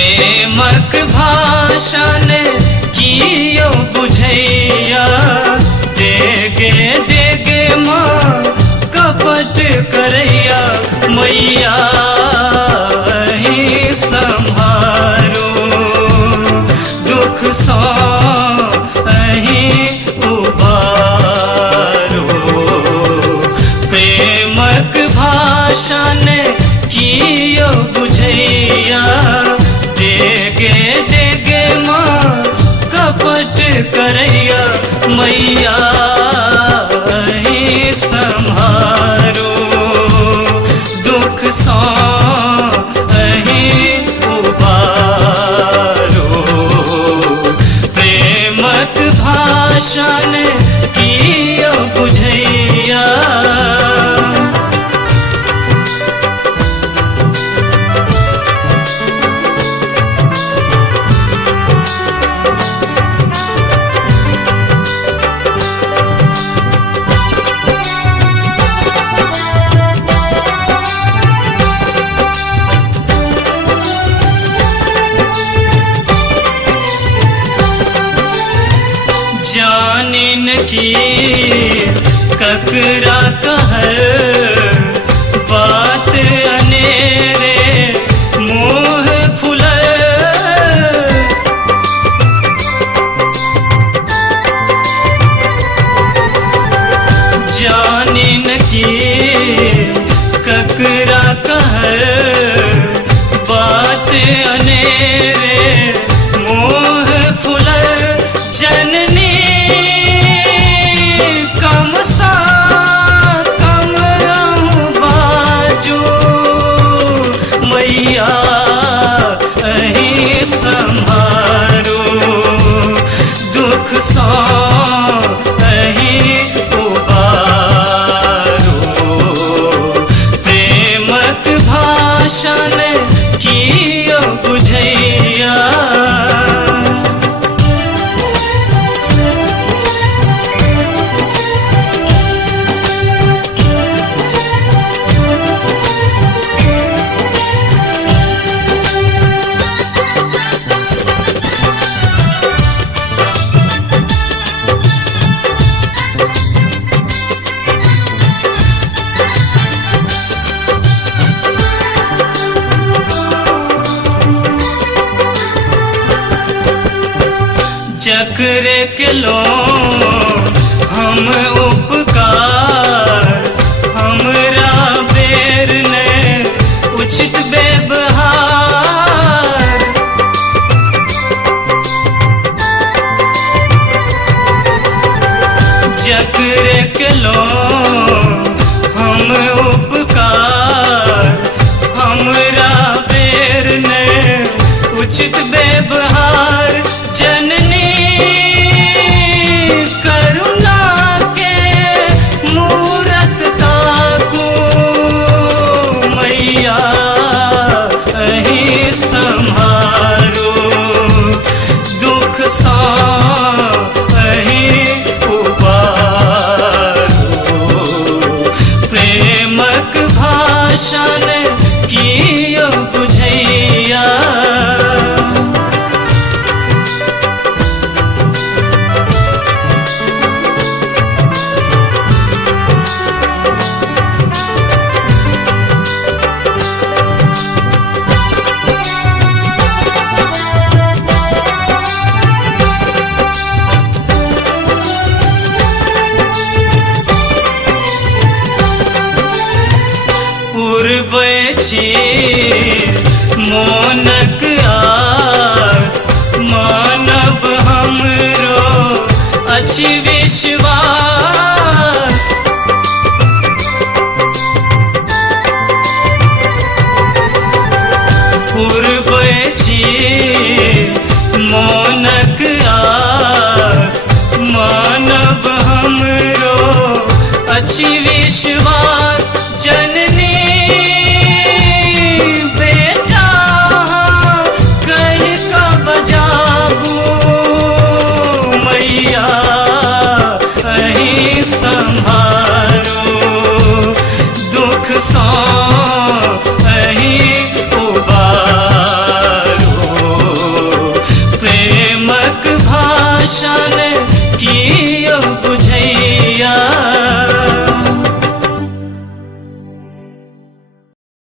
प्रेमक भाषण कियो बुझैया देगे देगे माँ कपट करैया मैया ही संभारो दुख सो अहीं उबारो प्रेमक भाषण कियो बुझैया देगे देगे माँ कपट करैया मैया ही संभारो दुख सो अहीं उबारो प्रेमक भाषण कियो बुझैया। जानिन की ककरा कहर बात अनेरे मोह फुलर जानिन की ककरा कहर बात अनेरे मोह फुलर जननी कम सा कम बाजू मैया अहीं संभारो दुख सो अहीं उबारो प्रेमक भाषण कियो बुझैया। चक्र के लो हम उपकार हमरा बेर ने उचित व्यवहार चक्र के लो हम उपकार हमरा बेर ने उचित व्यवहार जननी करुणा के मूरत ताकू मैया अहीं संभारो दुख सो अहीं उबारो प्रेमक भाषण कियो बुझैया। पूर्व छी मोनक